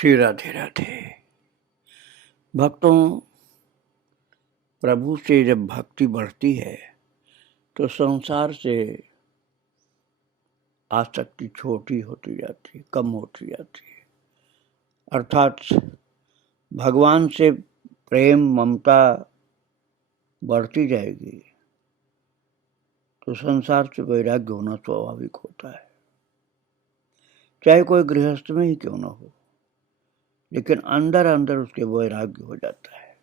श्री राधे राधे। भक्तों, प्रभु से जब भक्ति बढ़ती है तो संसार से आसक्ति छोटी होती जाती है, कम होती जाती है। अर्थात भगवान से प्रेम ममता बढ़ती जाएगी तो संसार से वैराग्य होना स्वाभाविक होता है, चाहे कोई गृहस्थ में ही क्यों न हो, लेकिन अंदर अंदर उसके वैराग्य हो जाता है।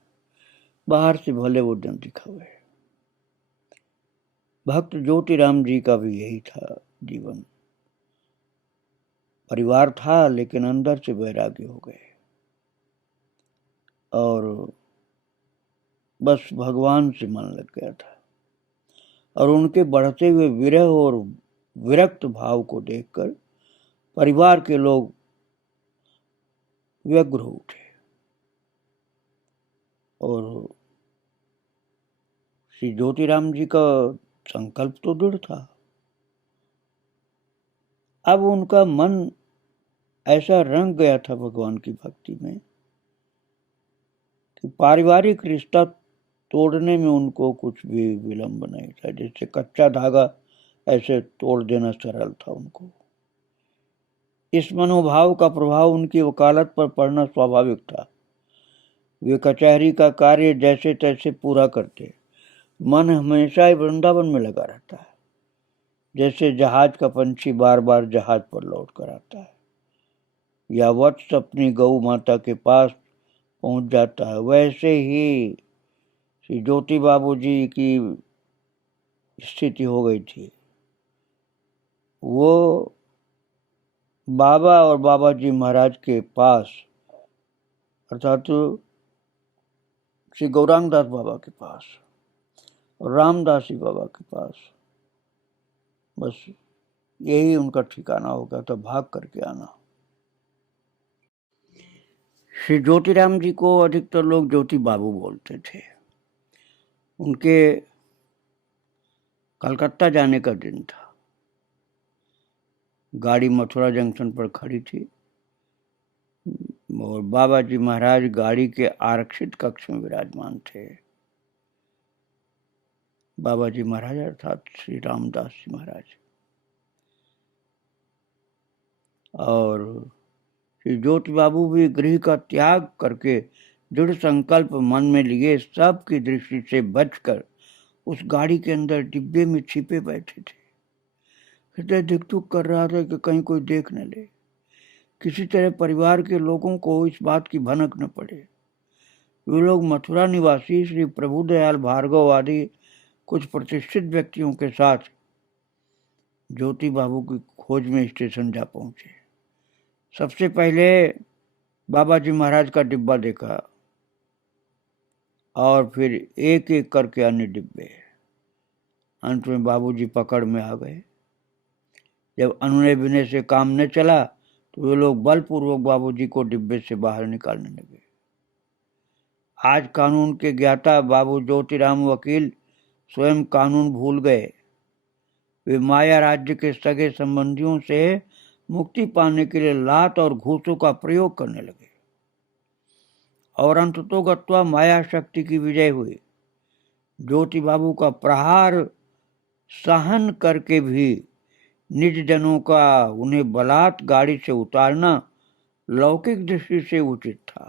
बाहर से भले वो न दिखावे। भक्त ज्योतिराम जी का भी यही था जीवन। परिवार था लेकिन अंदर से वैराग्य हो गए और बस भगवान से मन लग गया था। और उनके बढ़ते हुए विरह और विरक्त भाव को देखकर परिवार के लोग व्यग्र हो उठे और श्री ज्योतिराम जी का संकल्प तो दृढ़ था। अब उनका मन ऐसा रंग गया था भगवान की भक्ति में कि पारिवारिक रिश्ता तोड़ने में उनको कुछ भी विलंब नहीं था। जैसे कच्चा धागा ऐसे तोड़ देना सरल था उनको। इस मनोभाव का प्रभाव उनकी वकालत पर पड़ना स्वाभाविक था। वे कचहरी का कार्य जैसे तैसे पूरा करते। मन हमेशा वृंदावन में लगा रहता है, जैसे जहाज का पंछी बार बार जहाज पर लौट कर आता है या वत्स अपनी गौ माता के पास पहुंच जाता है, वैसे ही श्री ज्योति बाबू जी की स्थिति हो गई थी। वो बाबा और बाबा जी महाराज के पास अर्थात श्री गौरांगदास बाबा के पास और रामदासी बाबा के पास, बस यही उनका ठिकाना हो गया था, भाग करके आना। श्री ज्योतिराम जी को अधिकतर लोग ज्योति बाबू बोलते थे। उनके कलकत्ता जाने का दिन था। गाड़ी मथुरा जंक्शन पर खड़ी थी और बाबा जी महाराज गाड़ी के आरक्षित कक्ष में विराजमान थे। बाबा जी महाराज अर्थात श्री रामदास जी महाराज और श्री ज्योति बाबू भी गृह का त्याग करके दृढ़ संकल्प मन में लिए सबकी दृष्टि से बचकर उस गाड़ी के अंदर डिब्बे में छिपे बैठे थे। हृदय दिकदुक कर रहा था कि कहीं कोई देख न ले, किसी तरह परिवार के लोगों को इस बात की भनक न पड़े। वे लोग मथुरा निवासी श्री प्रभुदयाल भार्गव आदि कुछ प्रतिष्ठित व्यक्तियों के साथ ज्योति बाबू की खोज में स्टेशन जा पहुंचे। सबसे पहले बाबा जी महाराज का डिब्बा देखा और फिर एक एक करके अन्य डिब्बे। अंत में बाबूजी पकड़ में आ गए। जब अनुनय विनय से काम न चला तो वे लोग बलपूर्वक बाबूजी को डिब्बे से बाहर निकालने लगे। आज कानून के ज्ञाता बाबू ज्योतिराम वकील स्वयं कानून भूल गए। वे माया राज्य के सगे संबंधियों से मुक्ति पाने के लिए लात और घूसों का प्रयोग करने लगे और अंततोगत्वा माया शक्ति की विजय हुई। ज्योति बाबू का प्रहार सहन करके भी निज जनों का उन्हें बलात् गाड़ी से उतारना लौकिक दृष्टि से उचित था,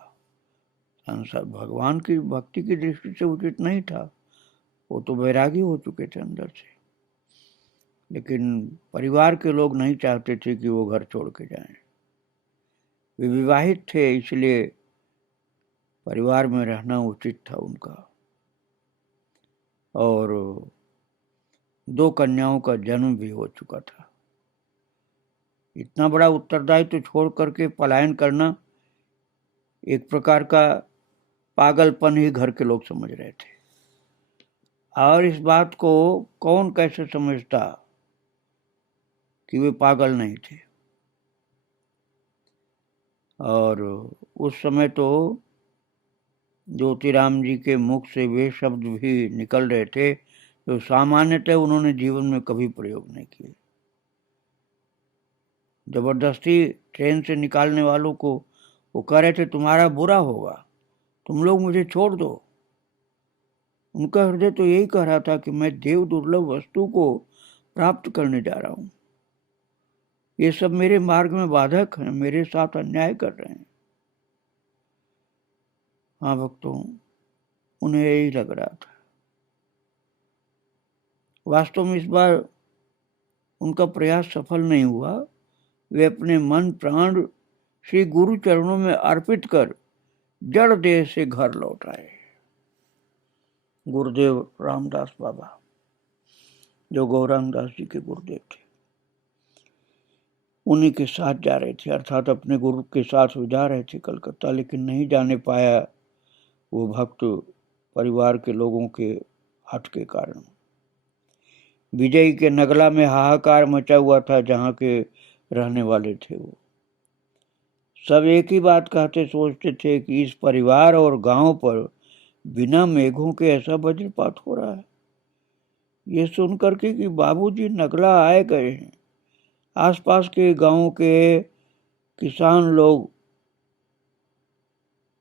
संसार भगवान की भक्ति की दृष्टि से उचित नहीं था। वो तो वैरागी हो चुके थे अंदर से, लेकिन परिवार के लोग नहीं चाहते थे कि वो घर छोड़ के जाएं। वे विवाहित थे, इसलिए परिवार में रहना उचित था उनका। और 2 कन्याओं का जन्म भी हो चुका था। इतना बड़ा उत्तरदायित्व छोड़ करके पलायन करना एक प्रकार का पागलपन ही घर के लोग समझ रहे थे। और इस बात को कौन कैसे समझता कि वे पागल नहीं थे। और उस समय तो ज्योतिराम जी के मुख से वे शब्द भी निकल रहे थे जो सामान्यतः उन्होंने जीवन में कभी प्रयोग नहीं किए। जबरदस्ती ट्रेन से निकालने वालों को वो कह रहे थे तुम्हारा बुरा होगा, तुम लोग मुझे छोड़ दो। उनका हृदय तो यही कह रहा था कि मैं देव दुर्लभ वस्तु को प्राप्त करने जा रहा हूं, ये सब मेरे मार्ग में बाधक हैं, मेरे साथ अन्याय कर रहे हैं। हाँ भक्तों, उन्हें यही लग रहा था। वास्तव में इस बार उनका प्रयास सफल नहीं हुआ। वे अपने मन प्राण श्री गुरु चरणों में अर्पित कर जड़ देह से घर लौट आए। गुरुदेव रामदास बाबा, जो गौरांग दास जी के गुरुदेव थे, उन्हीं के साथ जा रहे थे, अर्थात अपने गुरु के साथ वो जा रहे थे कलकत्ता, लेकिन नहीं जाने पाया वो भक्त परिवार के लोगों के हट के कारण। विजयी के नगला में हाहाकार मचा हुआ था, जहाँ के रहने वाले थे वो सब एक ही बात कहते सोचते थे कि इस परिवार और गांव पर बिना मेघों के ऐसा वज्रपात हो रहा है। ये सुनकर के कि बाबूजी नगला आए गए हैं, आसपास के गांव के किसान लोग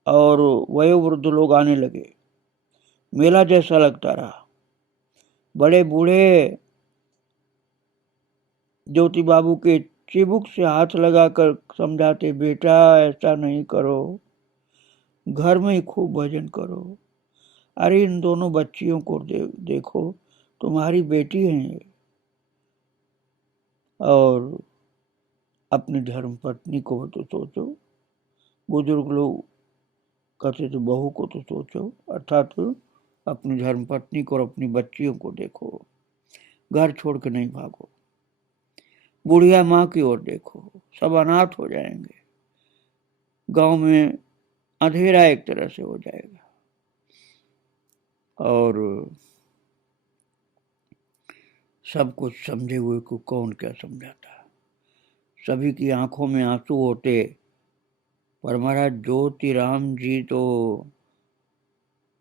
और वयोवृद्ध लोग आने लगे। मेला जैसा लगता रहा। बड़े बूढ़े ज्योति बाबू के चिबुक से हाथ लगाकर समझाते, बेटा ऐसा नहीं करो, घर में ही खूब भजन करो। अरे इन दोनों बच्चियों को देखो, तुम्हारी बेटी हैं ये, और अपनी धर्म पत्नी को तो सोचो। बुजुर्ग लोग कहते थे बहू को तो सोचो, अर्थात अपनी धर्म पत्नी को और अपनी बच्चियों को देखो, घर छोड़ के नहीं भागो। बुढ़िया माँ की ओर देखो, सब अनाथ हो जाएंगे, गांव में अंधेरा एक तरह से हो जाएगा। और सब कुछ समझे हुए को कौन क्या समझाता। सभी की आंखों में आंसू होते, पर महाराज ज्योति राम जी तो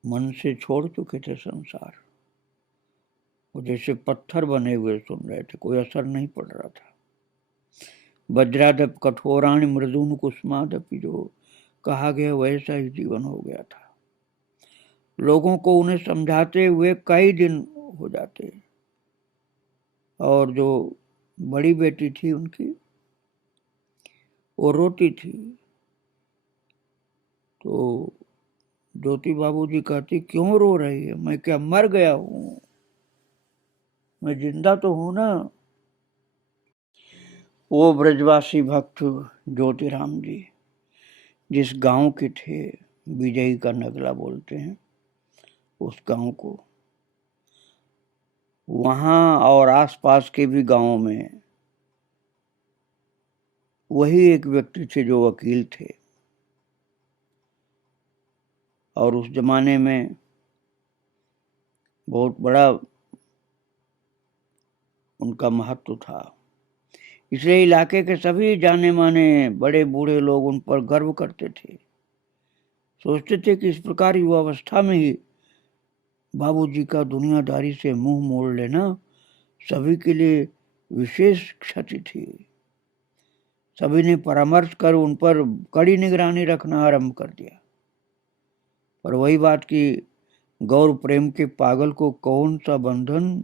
मन से छोड़ चुके थे संसार। वो जैसे पत्थर बने हुए सुन रहे थे, कोई असर नहीं पड़ रहा था। वज्रादप कठोराणि मृदुन कुसुमादपि, जो कहा गया वैसा ही जीवन हो गया था। लोगों को उन्हें समझाते हुए कई दिन हो जाते, और जो बड़ी बेटी थी उनकी, वो रोती थी। तो ज्योति बाबूजी कहती, क्यों रो रही है, मैं क्या मर गया हूं, मैं जिंदा तो हूं ना। वो ब्रजवासी भक्त ज्योतिराम जी जिस गांव के थे, विजयी का नगला बोलते हैं उस गांव को, वहां और आसपास के भी गांवों में वही एक व्यक्ति थे जो वकील थे। और उस जमाने में बहुत बड़ा उनका महत्व था, इसलिए इलाके के सभी जाने माने बड़े बूढ़े लोग उन पर गर्व करते थे। सोचते थे कि इस प्रकार युवावस्था में ही बाबूजी का दुनियादारी से मुंह मोड़ लेना सभी के लिए विशेष क्षति थी। सभी ने परामर्श कर उन पर कड़ी निगरानी रखना आरंभ कर दिया। पर वही बात कि गौर प्रेम के पागल को कौन सा बंधन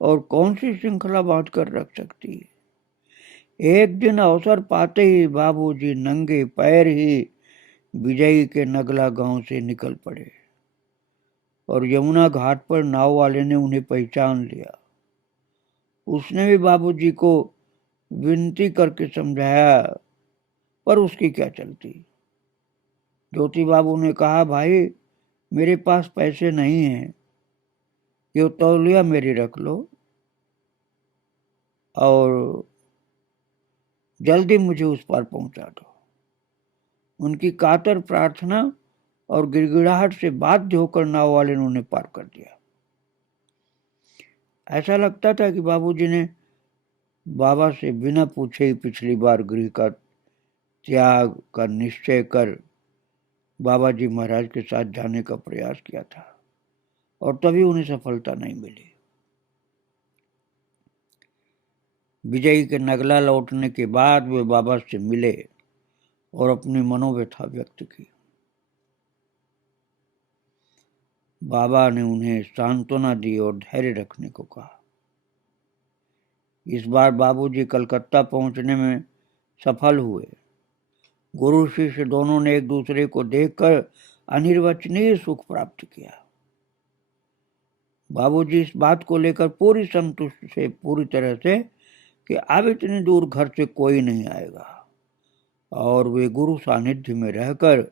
और कौन सी श्रृंखला बांध कर रख सकती है। एक दिन अवसर पाते ही बाबूजी नंगे पैर ही विजयी के नगला गांव से निकल पड़े, और यमुना घाट पर नाव वाले ने उन्हें पहचान लिया। उसने भी बाबूजी को विनती करके समझाया, पर उसकी क्या चलती। ज्योति बाबू ने कहा, भाई मेरे पास पैसे नहीं हैं, ये तौलिया मेरी रख लो और जल्दी मुझे उस पार पहुंचा दो। उनकी कातर प्रार्थना और गिड़गिड़ाहट से बाध्य होकर नाव वाले ने उन्हें पार कर दिया। ऐसा लगता था कि बाबूजी ने बाबा से बिना पूछे ही पिछली बार गृह का त्याग का निश्चय कर बाबा जी महाराज के साथ जाने का प्रयास किया था, और तभी उन्हें सफलता नहीं मिली। विजयी के नगला लौटने के बाद वे बाबा से मिले और अपनी मनोव्यथा व्यक्त की। बाबा ने उन्हें सांत्वना दी और धैर्य रखने को कहा। इस बार बाबूजी कलकत्ता पहुंचने में सफल हुए। गुरु शिष्य दोनों ने एक दूसरे को देखकर अनिर्वचनीय सुख प्राप्त किया। बाबूजी इस बात को लेकर पूरी तरह से कि अब इतनी दूर घर से कोई नहीं आएगा और वे गुरु सानिध्य में रहकर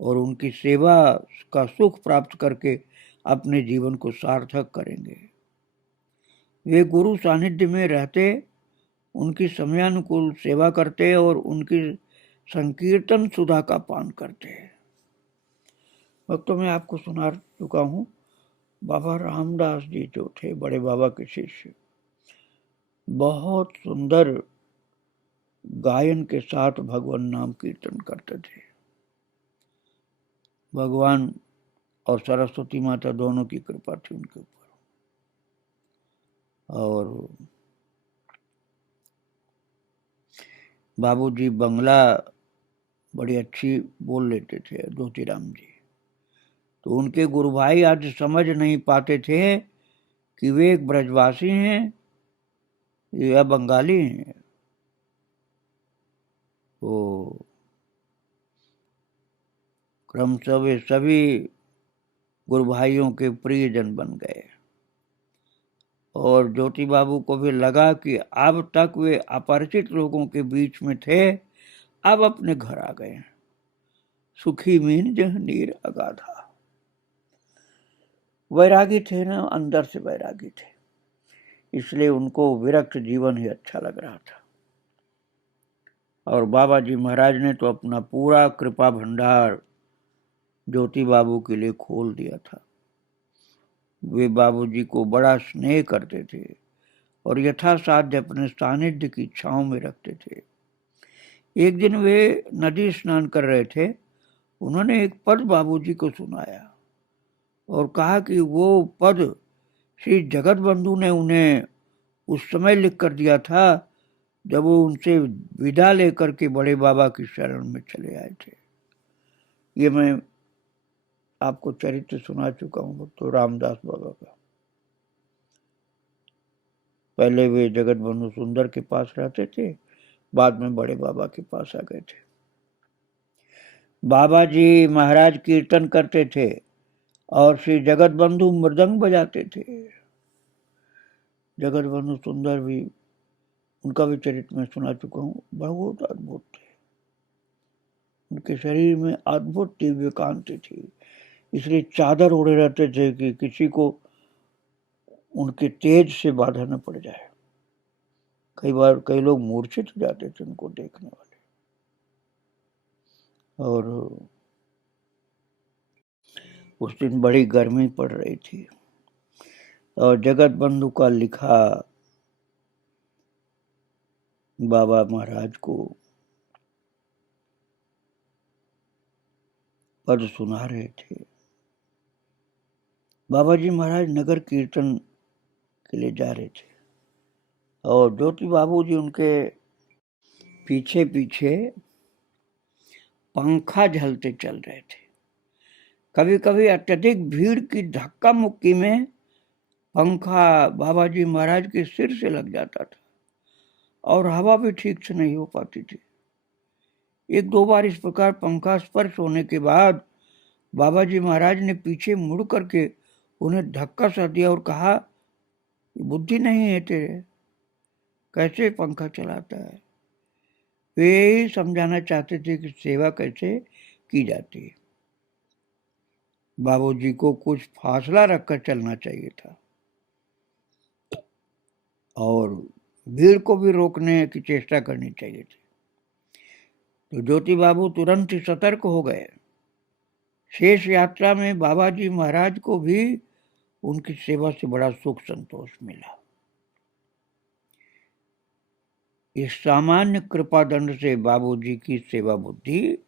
और उनकी सेवा का सुख प्राप्त करके अपने जीवन को सार्थक करेंगे। वे गुरु सानिध्य में रहते, उनकी समयानुकूल सेवा करते और उनकी संकीर्तन सुधा का पान करते। भक्तों, मैं आपको सुना चुका हूँ, बाबा रामदास जी जो थे बड़े बाबा के शिष्य, बहुत सुंदर गायन के साथ भगवान नाम कीर्तन करते थे। भगवान और सरस्वती माता दोनों की कृपा थी उनके ऊपर। और बाबूजी बंगला बड़ी अच्छी बोल लेते थे, ज्योतिराम जी। तो उनके गुरु भाई आज समझ नहीं पाते थे कि वे एक ब्रजवासी हैं या बंगाली हैं। तो क्रमशः वे सभी गुरु भाइयों के प्रियजन बन गए और ज्योति बाबू को भी लगा कि अब तक वे अपरिचित लोगों के बीच में थे, अब अपने घर आ गए। सुखी मीन जह नीर अगाधा। वैरागी थे ना, अंदर से वैरागी थे, इसलिए उनको विरक्त जीवन ही अच्छा लग रहा था। और बाबा जी महाराज ने तो अपना पूरा कृपा भंडार ज्योति बाबू के लिए खोल दिया था। वे बाबूजी को बड़ा स्नेह करते थे और यथासाध्य अपने सानिध्य की छांव में रखते थे। एक दिन वे नदी स्नान कर रहे थे। उन्होंने एक पद बाबूजी को सुनाया और कहा कि वो पद श्री जगत बंधु ने उन्हें उस समय लिख कर दिया था जब वो उनसे विदा लेकर के बड़े बाबा की शरण में चले आए थे। ये मैं आपको चरित्र सुना चुका हूँ तो रामदास बाबा का। पहले वे जगत बंधु सुंदर के पास रहते थे, बाद में बड़े बाबा के पास आ गए थे। बाबा जी महाराज कीर्तन करते थे और श्री जगत बंधु मृदंग बजाते थे। जगत बंधु सुंदर भी, उनका भी चरित्र में सुना चुका हूँ, बहुत अद्भुत थे। उनके शरीर में अद्भुत दिव्य कांति थी, इसलिए चादर ओढ़े रहते थे कि किसी को उनके तेज से बाधा न पड़ जाए। कई बार कई लोग मूर्छित हो जाते थे उनको देखने वाले। और उस दिन बड़ी गर्मी पड़ रही थी और जगत बंधु का लिखा बाबा महाराज को पद सुना रहे थे। बाबा जी महाराज नगर कीर्तन के लिए जा रहे थे और ज्योति बाबू जी उनके पीछे पीछे पंखा झलते चल रहे थे। कभी कभी अत्यधिक भीड़ की धक्का मुक्की में पंखा बाबा जी महाराज के सिर से लग जाता था और हवा भी ठीक से नहीं हो पाती थी। एक दो बार इस प्रकार पंखा स्पर्श होने के बाद बाबा जी महाराज ने पीछे मुड़ करके उन्हें धक्का सा दिया और कहा, बुद्धि नहीं है तेरे, कैसे पंखा चलाता है। वे यही समझाना चाहते थे कि सेवा कैसे की जाती है। बाबूजी को कुछ फासला रखकर चलना चाहिए था और भीड़ को भी रोकने की चेष्टा करनी चाहिए थी। तो ज्योति बाबू तुरंत ही सतर्क हो गए। शेष यात्रा में बाबा जी महाराज को भी उनकी सेवा से बड़ा सुख संतोष मिला। इस सामान्य कृपा दंड से बाबूजी की सेवा बुद्धि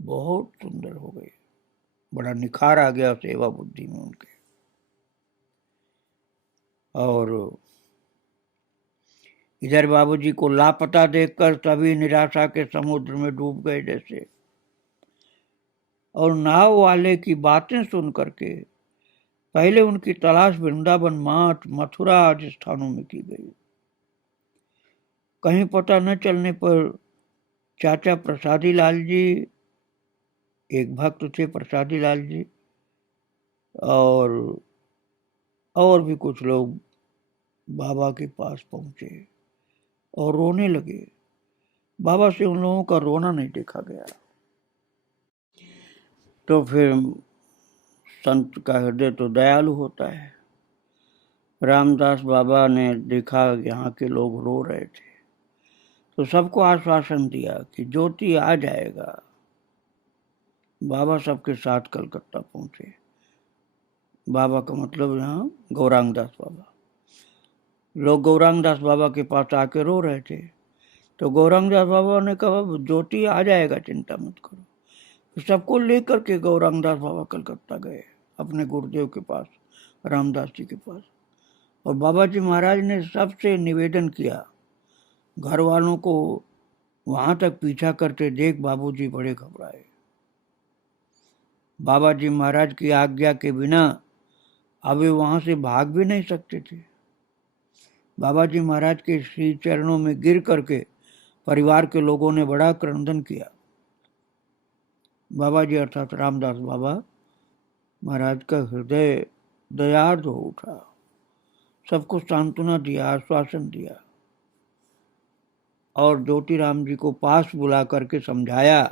बहुत सुंदर हो गई, बड़ा निखार आ गया सेवा बुद्धि में उनके। और इधर बाबूजी को लापता देखकर सभी निराशा के समुद्र में डूब गए जैसे। और नाव वाले की बातें सुन करके पहले उनकी तलाश वृंदावन, माठ, मथुरा आदि स्थानों में की गई। कहीं पता न चलने पर चाचा प्रसादी लाल जी, एक भक्त थे प्रसादी लाल जी, और भी कुछ लोग बाबा के पास पहुंचे और रोने लगे। बाबा से उन लोगों का रोना नहीं देखा गया। तो फिर संत का हृदय तो दयालु होता है। रामदास बाबा ने देखा यहाँ के लोग रो रहे थे, तो सबको आश्वासन दिया कि ज्योति आ जाएगा। बाबा सबके साथ कलकत्ता पहुंचे। बाबा का मतलब यहाँ गौरांग दास बाबा। लोग गौरांग दास बाबा के पास आके रो रहे थे, तो गौरांग दास बाबा ने कहा ज्योति आ जाएगा, चिंता मत करो। तो सबको लेकर के गौरांग दास बाबा कलकत्ता गए अपने गुरुदेव के पास, रामदास जी के पास। और बाबा जी महाराज ने सबसे निवेदन किया, घर वालों को वहां तक पीछा करते देख बाबूजी बड़े घबराए। बाबा जी महाराज की आज्ञा के बिना अब वे वहां से भाग भी नहीं सकते थे। बाबा जी महाराज के श्री चरणों में गिर करके परिवार के लोगों ने बड़ा क्रंदन किया। बाबा जी अर्थात रामदास बाबा महाराज का हृदय दयार्द हो उठा, सबको सांत्वना दिया, आश्वासन दिया और ज्योतिराम जी को पास बुला करके समझाया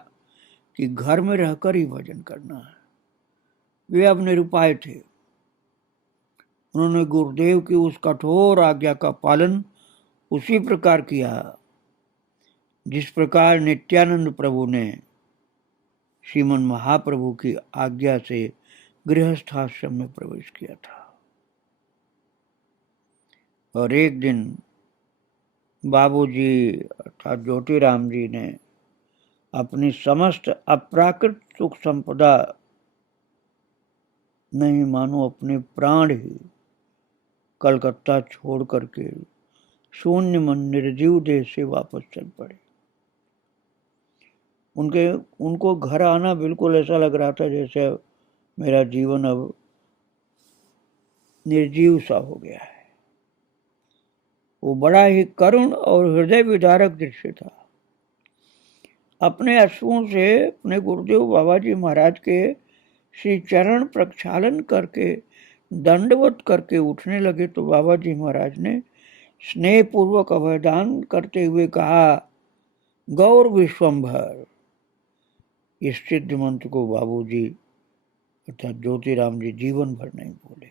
कि घर में रहकर ही भजन करना है। वे अब निरुपाय थे। उन्होंने गुरुदेव की उस कठोर आज्ञा का पालन उसी प्रकार किया जिस प्रकार नित्यानंद प्रभु ने श्रीमन महाप्रभु की आज्ञा से गृहस्थाश्रम में प्रवेश किया था। और एक दिन बाबूजी अर्थात ज्योतिराम जी ने अपनी समस्त अप्राकृत सुख संपदा नहीं मानो अपने प्राण ही कलकत्ता छोड़ करके शून्य मन निर्जीव देह से वापस चल पड़े। उनको घर आना बिल्कुल ऐसा लग रहा था जैसे मेरा जीवन अब निर्जीव सा हो गया है। वो बड़ा ही करुण और हृदय विदारक दृश्य था। अपने अश्रुओं से अपने गुरुदेव बाबा जी महाराज के श्री चरण प्रक्षालन करके दंडवत करके उठने लगे तो बाबा जी महाराज ने स्नेह पूर्वक अभयदान करते हुए कहा, गौर विश्वंभर। इस सिद्ध मंत्र को बाबूजी अर्थात ज्योतिराम जी जीवन भर नहीं बोले।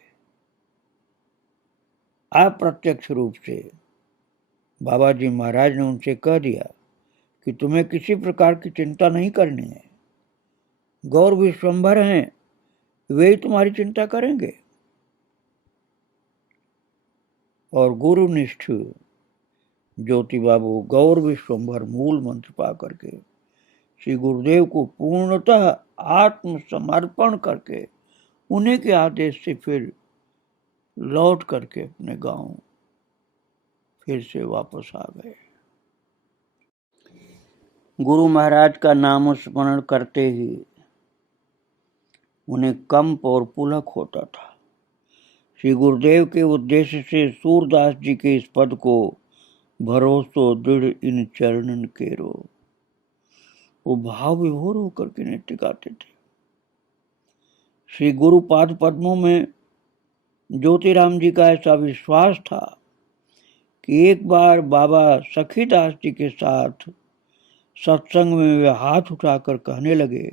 अप्रत्यक्ष रूप से बाबा जी महाराज ने उनसे कह दिया कि तुम्हें किसी प्रकार की चिंता नहीं करनी है, गौर विश्वंभर हैं, वे ही तुम्हारी चिंता करेंगे। और गुरुनिष्ठ ज्योति बाबू गौर विश्वंभर मूल मंत्र पा करके श्री गुरुदेव को पूर्णतः आत्मसमर्पण करके उन्हीं के आदेश से फिर लौट करके अपने गांव फिर से वापस आ गए। गुरु महाराज का नाम स्मरण करते ही उन्हें कंप और पुलक होता था। श्री गुरुदेव के उद्देश्य से सूरदास जी के इस पद को भरोसो दृढ़ इन चरणन केरो, वो भाव विभोर होकर के नृत्य गाते थे। श्री गुरु पाद पद्मों में ज्योतिराम जी का ऐसा विश्वास था कि एक बार बाबा सखीदास जी के साथ सत्संग में वे हाथ उठाकर कहने लगे,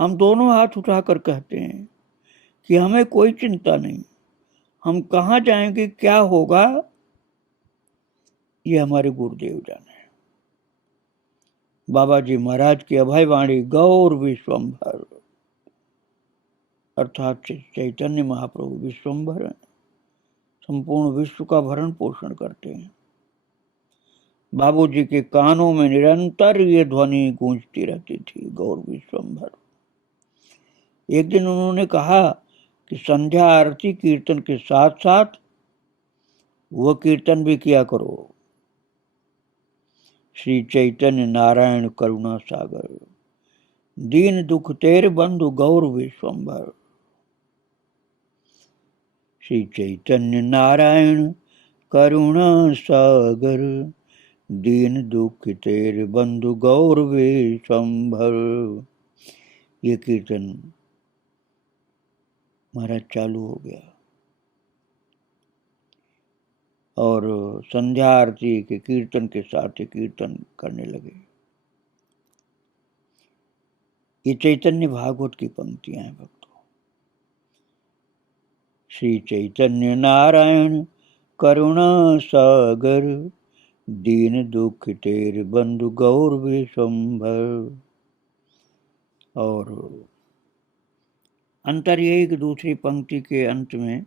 हम दोनों हाथ उठाकर कहते हैं कि हमें कोई चिंता नहीं, हम कहाँ जाएंगे, क्या होगा, ये हमारे गुरुदेव जाने। बाबा जी महाराज की अभयवाणी गौर विश्वंभर अर्थात चैतन्य महाप्रभु विश्वंभर हैं, संपूर्ण विश्व का भरण पोषण करते हैं। बाबूजी के कानों में निरंतर ये ध्वनि गूंजती रहती थी, गौर विश्वंभर। एक दिन उन्होंने कहा कि संध्या आरती कीर्तन के साथ साथ वो कीर्तन भी किया करो। श्री चैतन्य नारायण करुणा सागर, दीन दुख तेरे बंधु गौर विश्वंभर। श्री चैतन्य नारायण करुणा सागर, दीन दुख तेरे बंधु गौर विश्वंभर। ये कीर्तन महाराज चालू हो गया और संध्या आरती के कीर्तन के साथ ही कीर्तन करने लगे। ये चैतन्य भागवत की पंक्तियां हैं भक्तों। श्री चैतन्य नारायण करुणा सागर, दीन दुख तेरे बंधु गौर विश्वंभर। और अंतर यही कि दूसरी पंक्ति के अंत में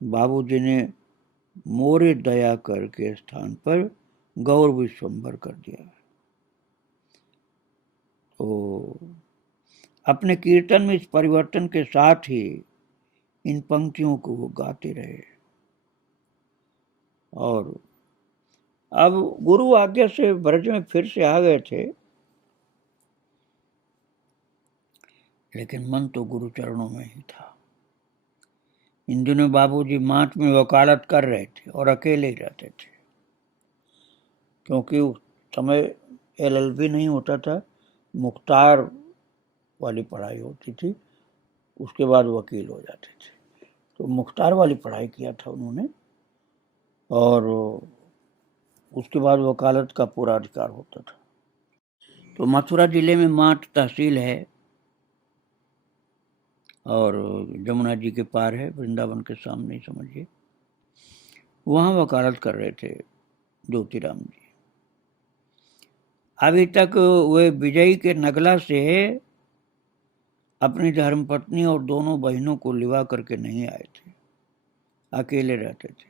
बाबूजी ने मोरे दया कर के स्थान पर गौर विश्वंभर कर दिया। तो अपने कीर्तन में इस परिवर्तन के साथ ही इन पंक्तियों को वो गाते रहे। और अब गुरु आज्ञा से ब्रज में फिर से आ गए थे, लेकिन मन तो गुरु चरणों में ही था। इन दिनों बाबूजी माठ में वकालत कर रहे थे और अकेले ही रहते थे, क्योंकि उस समय LLB नहीं होता था, मुख्तार वाली पढ़ाई होती थी, उसके बाद वकील हो जाते थे। तो मुख्तार वाली पढ़ाई किया था उन्होंने, और उसके बाद वकालत का पूरा अधिकार होता था। तो मथुरा जिले में माठ तहसील है और जमुना जी के पार है, वृंदावन के सामने ही समझिए। वहाँ वकालत कर रहे थे ज्योतिराम जी। अभी तक वे विजयी के नगला से अपनी धर्मपत्नी और दोनों बहनों को लिवा करके नहीं आए थे, अकेले रहते थे।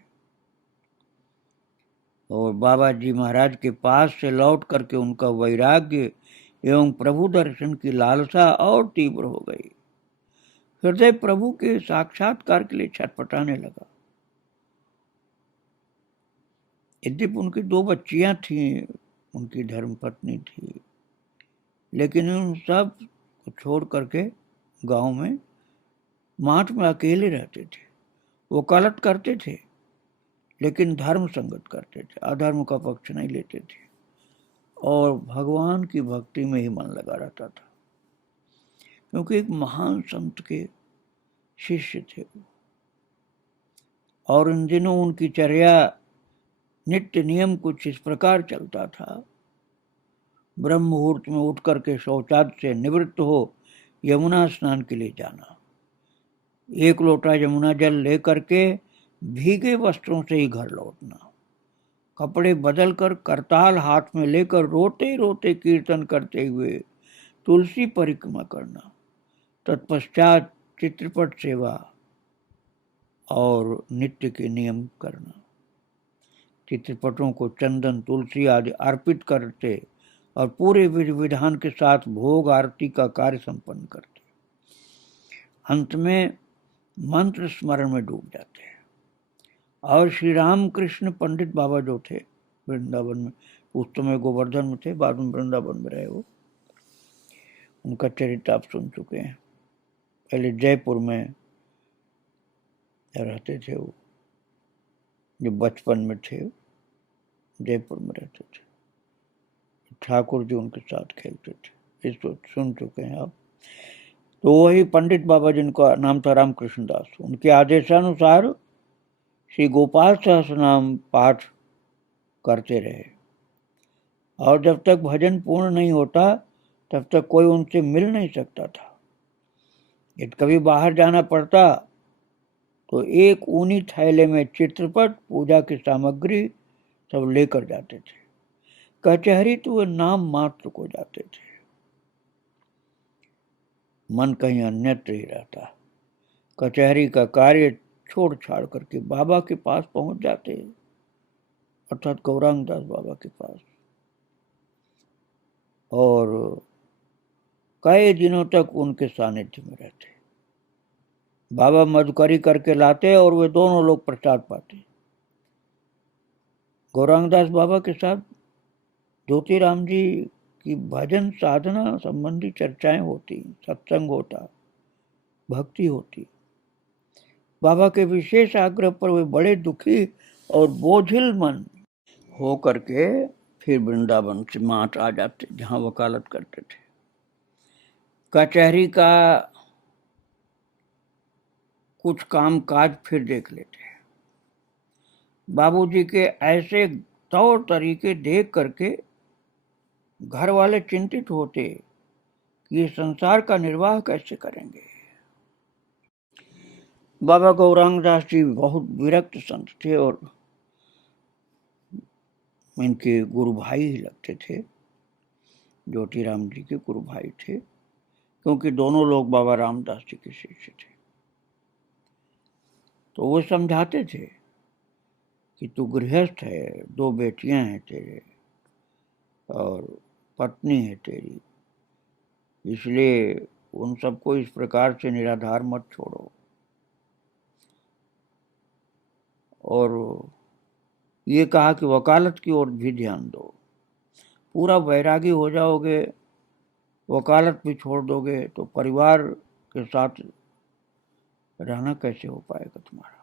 और बाबा जी महाराज के पास से लौट करके उनका वैराग्य एवं प्रभु दर्शन की लालसा और तीव्र हो गई। हृदय प्रभु के साक्षात्कार के लिए छटपटाने लगा। यद्यपि उनकी 2 बच्चियां थीं, उनकी धर्मपत्नी थी, लेकिन उन सब को छोड़ करके गांव में माठ में अकेले रहते थे। वकालत करते थे, लेकिन धर्म संगत करते थे, अधर्म का पक्ष नहीं लेते थे, और भगवान की भक्ति में ही मन लगा रहता था, क्योंकि एक महान संत के शिष्य थे। और इन दिनों उनकी चर्या नित्य नियम कुछ इस प्रकार चलता था। ब्रह्म मुहूर्त में उठ करके शौचालय से निवृत्त हो यमुना स्नान के लिए जाना, 1 लोटा यमुना जल लेकर के भीगे वस्त्रों से ही घर लौटना, कपड़े बदलकर करताल हाथ में लेकर रोते रोते कीर्तन करते हुए तुलसी परिक्रमा करना, तत्पश्चात चित्रपट सेवा और नित्य के नियम करना। चित्रपटों को चंदन तुलसी आदि अर्पित करते और पूरे विधि विधान के साथ भोग आरती का कार्य संपन्न करते। अंत में मंत्र स्मरण में डूब जाते हैं। और श्री रामकृष्ण पंडित बाबा जो थे वृंदावन में, उस समय गोवर्धन में थे, बाद में वृंदावन में रहे वो, उनका चरित्र आप सुन चुके हैं। पहले जयपुर में रहते थे वो, जो बचपन में थे जयपुर में रहते थे। ठाकुर जी उनके साथ खेलते थे, इसको सुन चुके हैं आप। तो वही पंडित बाबा जिनका नाम था रामकृष्ण दास, उनके आदेशानुसार श्री गोपाल सहस्त्र नाम पाठ करते रहे। और जब तक भजन पूर्ण नहीं होता तब तक कोई उनसे मिल नहीं सकता था। यदि कभी बाहर जाना पड़ता तो एक ऊनी थैले में चित्रपट, पूजा की सामग्री सब लेकर जाते थे। कचहरी तो वे नाम मात्र को जाते थे, मन कहीं अन्यत्र ही रहता। कचहरी का कार्य छोड़ छाड़ करके बाबा के पास पहुंच जाते, अर्थात गौरांग दास बाबा के पास, और कई दिनों तक उनके सानिध्य में रहते। बाबा मधुकरी करके लाते और वे दोनों लोग प्रसाद पाते। गौरांगदास बाबा के साथ ज्योतिराम जी की भजन साधना संबंधी चर्चाएं होती, सत्संग होता, भक्ति होती। बाबा के विशेष आग्रह पर वे बड़े दुखी और बोझिल मन हो करके फिर वृंदावन से माट आ जाते, जहां वकालत करते थे। कचहरी का कुछ काम काज फिर देख लेते। बाबूजी के ऐसे तौर तरीके देख करके घर वाले चिंतित होते कि ये संसार का निर्वाह कैसे करेंगे। बाबा गौरांगदास जी बहुत विरक्त संत थे और इनके गुरु भाई ही लगते थे, ज्योतिराम जी के गुरु भाई थे, क्योंकि दोनों लोग बाबा रामदास जी के शिष्य थे। तो वो समझाते थे कि तू गृहस्थ है, 2 बेटियां हैं तेरे और पत्नी है तेरी, इसलिए उन सबको इस प्रकार से निराधार मत छोड़ो। और ये कहा कि वकालत की ओर भी ध्यान दो। पूरा वैरागी हो जाओगे, वकालत भी छोड़ दोगे तो परिवार के साथ रहना कैसे हो पाएगा तुम्हारा।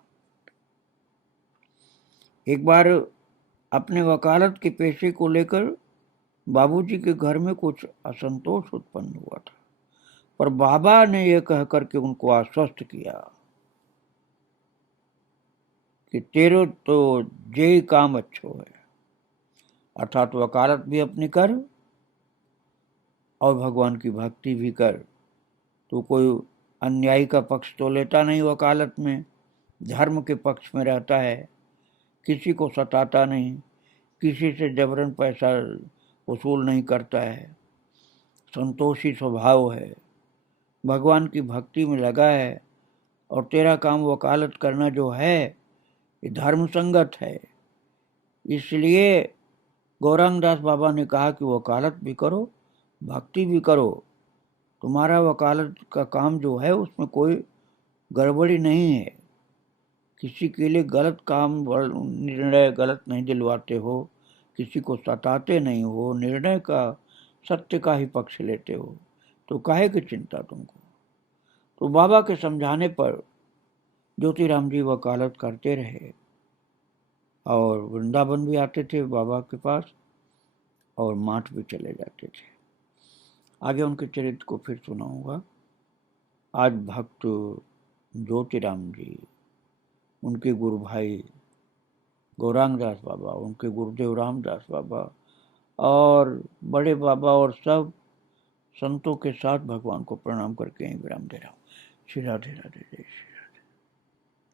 एक बार अपने वकालत के पेशे को लेकर बाबूजी के घर में कुछ असंतोष उत्पन्न हुआ था, पर बाबा ने यह कहकर के उनको आश्वस्त किया कि तेरो तो जे काम अच्छो है, अर्थात वकालत भी अपनी कर और भगवान की भक्ति भी कर। तो कोई अन्यायी का पक्ष तो लेता नहीं वकालत में, धर्म के पक्ष में रहता है, किसी को सताता नहीं, किसी से जबरन पैसा वसूल नहीं करता है, संतोषी स्वभाव है, भगवान की भक्ति में लगा है। और तेरा काम वकालत करना जो है ये धर्म संगत है। इसलिए गौरांगदास बाबा ने कहा कि वकालत भी करो, भक्ति भी करो। तुम्हारा वकालत का काम जो है उसमें कोई गड़बड़ी नहीं है, किसी के लिए गलत काम निर्णय गलत नहीं दिलवाते हो, किसी को सताते नहीं हो, निर्णय का सत्य का ही पक्ष लेते हो, तो काहे की चिंता तुमको। तो बाबा के समझाने पर ज्योतिराम जी वकालत करते रहे और वृंदावन भी आते थे बाबा के पास और माठ भी चले जाते थे। आगे उनके चरित्र को फिर सुनाऊंगा। आज भक्त ज्योतिराम जी, उनके गुरु भाई गौरांगदास बाबा, उनके गुरुदेव रामदास बाबा और बड़े बाबा और सब संतों के साथ भगवान को प्रणाम करके यहीं विराम दे रहा हूँ। श्री राधे राधे जय श्री